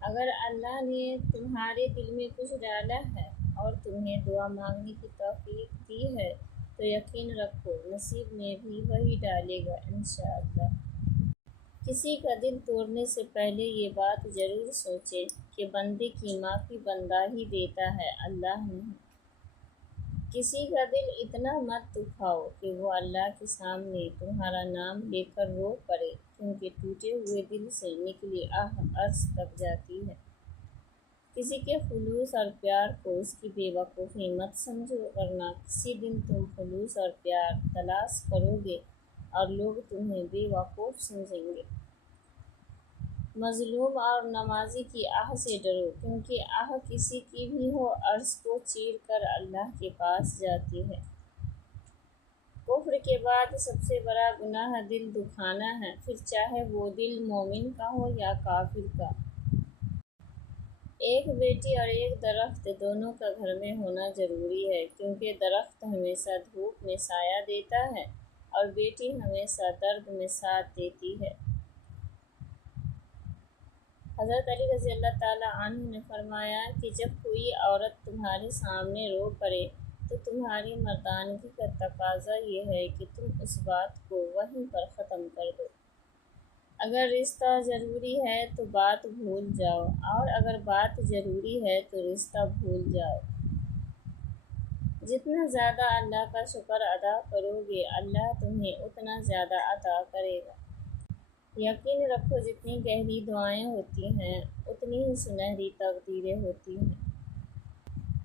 اگر اللہ نے تمہارے دل میں کچھ ڈالا ہے اور تمہیں دعا مانگنے کی توفیق دی ہے تو یقین رکھو نصیب میں بھی وہی ڈالے گا انشاءاللہ۔ کسی کا دل توڑنے سے پہلے یہ بات ضرور سوچے کہ بندے کی معافی بندہ ہی دیتا ہے، اللہ نہیں۔ کسی کا دل اتنا مت دکھاؤ کہ وہ اللہ کے سامنے تمہارا نام لے کر رو پڑے، کیونکہ ٹوٹے ہوئے دل سے نکلی آہ عرش تک جاتی ہے۔ کسی کے خلوص اور پیار کو اس کی بے وقوفی مت سمجھو، ورنہ کسی دن تم خلوص اور پیار تلاش کرو گے اور لوگ تمہیں بے وقوف سمجھیں گے۔ مظلوم اور نمازی کی آہ سے ڈرو، کیونکہ آہ کسی کی بھی ہو عرش کو چیر کر اللہ کے پاس جاتی ہے۔ کفر کے بعد سب سے بڑا گناہ دل دکھانا ہے، پھر چاہے وہ دل مومن کا ہو یا کافر کا۔ ایک بیٹی اور ایک درخت دونوں کا گھر میں ہونا ضروری ہے، کیونکہ درخت ہمیشہ دھوپ میں سایہ دیتا ہے اور بیٹی ہمیشہ درد میں ساتھ دیتی ہے۔ حضرت علی رضی اللہ تعالیٰ عنہ نے فرمایا کہ جب کوئی عورت تمہارے سامنے رو پڑے تو تمہاری مردانگی کا تقاضا یہ ہے کہ تم اس بات کو وہیں پر ختم کر دو۔ اگر رشتہ ضروری ہے تو بات بھول جاؤ، اور اگر بات ضروری ہے تو رشتہ بھول جاؤ۔ جتنا زیادہ اللہ کا شکر ادا کرو گے اللہ تمہیں اتنا زیادہ عطا کرے گا۔ یقین رکھو جتنی گہری دعائیں ہوتی ہیں اتنی ہی سنہری تقدیریں ہوتی ہیں۔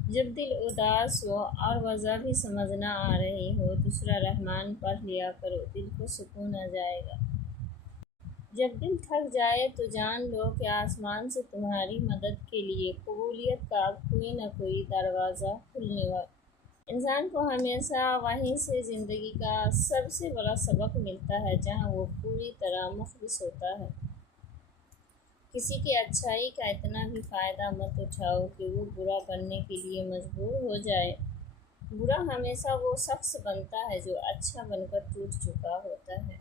جب دل اداس ہو اور وجہ بھی سمجھ نہ آ رہی ہو تو سورہ رحمان پڑھ لیا کرو، دل کو سکون آ جائے گا۔ جب دل تھک جائے تو جان لو کہ آسمان سے تمہاری مدد کے لیے قبولیت کا کوئی نہ کوئی دروازہ کھلنے والا۔ انسان کو ہمیشہ وہیں سے زندگی کا سب سے بڑا سبق ملتا ہے جہاں وہ پوری طرح مخلص ہوتا ہے۔ کسی کی اچھائی کا اتنا بھی فائدہ مت اٹھاؤ کہ وہ برا بننے کے لیے مجبور ہو جائے۔ برا ہمیشہ وہ شخص بنتا ہے جو اچھا بن کر ٹوٹ چکا ہوتا ہے۔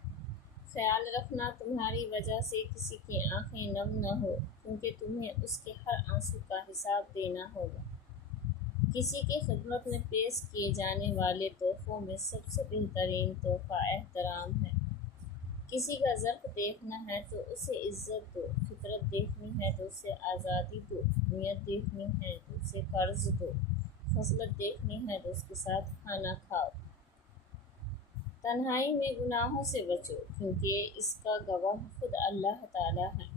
خیال رکھنا تمہاری وجہ سے کسی کی آنکھیں نم نہ ہو، کیونکہ تمہیں اس کے ہر آنسو کا حساب دینا ہوگا۔ کسی کی خدمت میں پیش کیے جانے والے تحفوں میں سب سے بہترین تحفہ احترام ہے۔ کسی کا ظرف دیکھنا ہے تو اسے عزت دو، فطرت دیکھنی ہے تو اسے آزادی دو، نیت دیکھنی ہے تو اسے قرض دو، خصلت دیکھنی ہے تو اس کے ساتھ کھانا کھاؤ۔ تنہائی میں گناہوں سے بچو، کیونکہ اس کا گواہ خود اللہ تعالیٰ ہے۔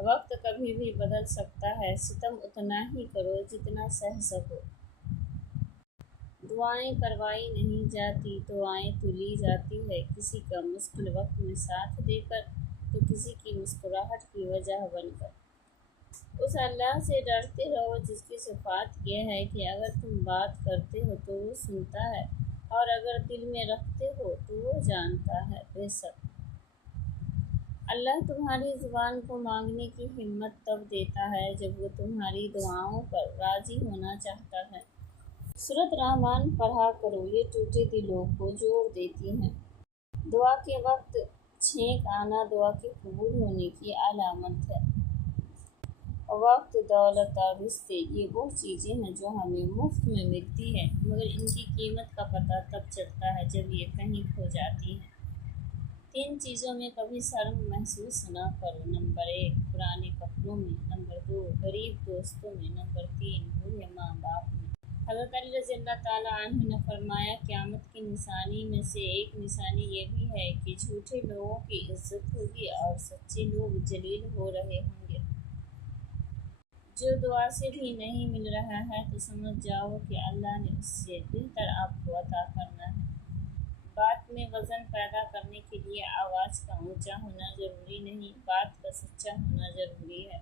وقت کبھی بھی بدل سکتا ہے، ستم اتنا ہی کرو جتنا سہ سکو۔ دعائیں کروائی نہیں جاتی، دعائیں تو لی جاتی ہے، کسی کا مشکل وقت میں ساتھ دے کر تو کسی کی مسکراہٹ کی وجہ بن کر۔ اس اللہ سے ڈرتے رہو جس کی صفات یہ ہے کہ اگر تم بات کرتے ہو تو وہ سنتا ہے اور اگر دل میں رکھتے ہو تو وہ جانتا ہے۔ بے شک اللہ تمہاری زبان کو مانگنے کی ہمت تب دیتا ہے جب وہ تمہاری دعاؤں پر راضی ہونا چاہتا ہے۔ سورۃ رحمان پڑھا کرو، یہ ٹوٹے دلوں کو جوڑ دیتی ہے۔ دعا کے وقت چھینک آنا دعا کے قبول ہونے کی علامت ہے۔ وقت، دولت اور رشتے یہ وہ چیزیں ہیں جو ہمیں مفت میں ملتی ہیں، مگر ان کی قیمت کا پتہ تب چلتا ہے جب یہ کہیں کھو جاتی ہیں۔ 3 چیزوں میں کبھی شرم محسوس نہ کرو۔ نمبر 1 پرانے کپڑوں میں، نمبر 2 غریب دوستوں میں، نمبر 3 بوڑھے ماں باپ میں۔ حضرت علی رضی اللہ تعالیٰ عنہ نے فرمایا قیامت کی نشانی میں سے ایک نشانی یہ بھی ہے کہ جھوٹے لوگوں کی عزت ہوگی اور سچے لوگ ذلیل ہو رہے ہوں گے۔ جو دعا سے بھی نہیں مل رہا ہے تو سمجھ جاؤ کہ اللہ نے اس سے بہتر آپ کو عطا کرنا ہے۔ بات میں وزن پیدا کرنے کے لیے آواز کا اونچا ہونا ضروری نہیں، بات کا سچا ہونا ضروری ہے۔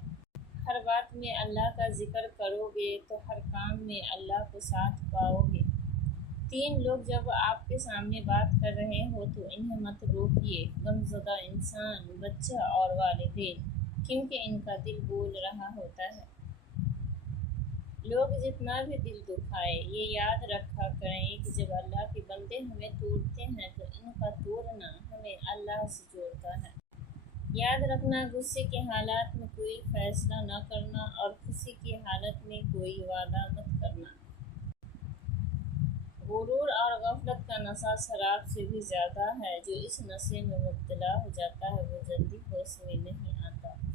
ہر بات میں اللہ کا ذکر کرو گے تو ہر کام میں اللہ کو ساتھ پاؤ گے۔ 3 لوگ جب آپ کے سامنے بات کر رہے ہو تو انہیں مت روکیے، غمزدہ انسان، بچہ اور والدین، کیونکہ ان کا دل بول رہا ہوتا ہے۔ لوگ جتنا بھی دل دکھائے یہ یاد رکھا کریں کہ جب اللہ کے بندے ہمیں توڑتے ہیں تو ان کا توڑنا ہمیں اللہ سے جوڑتا ہے۔ یاد رکھنا، غصے کے حالات میں کوئی فیصلہ نہ کرنا اور خوشی کی حالت میں کوئی وعدہ مت کرنا۔ غرور اور غفلت کا نشہ شراب سے بھی زیادہ ہے۔ جو اس نشے میں مبتلا ہو جاتا ہے وہ جلدی ہوش میں نہیں آتا۔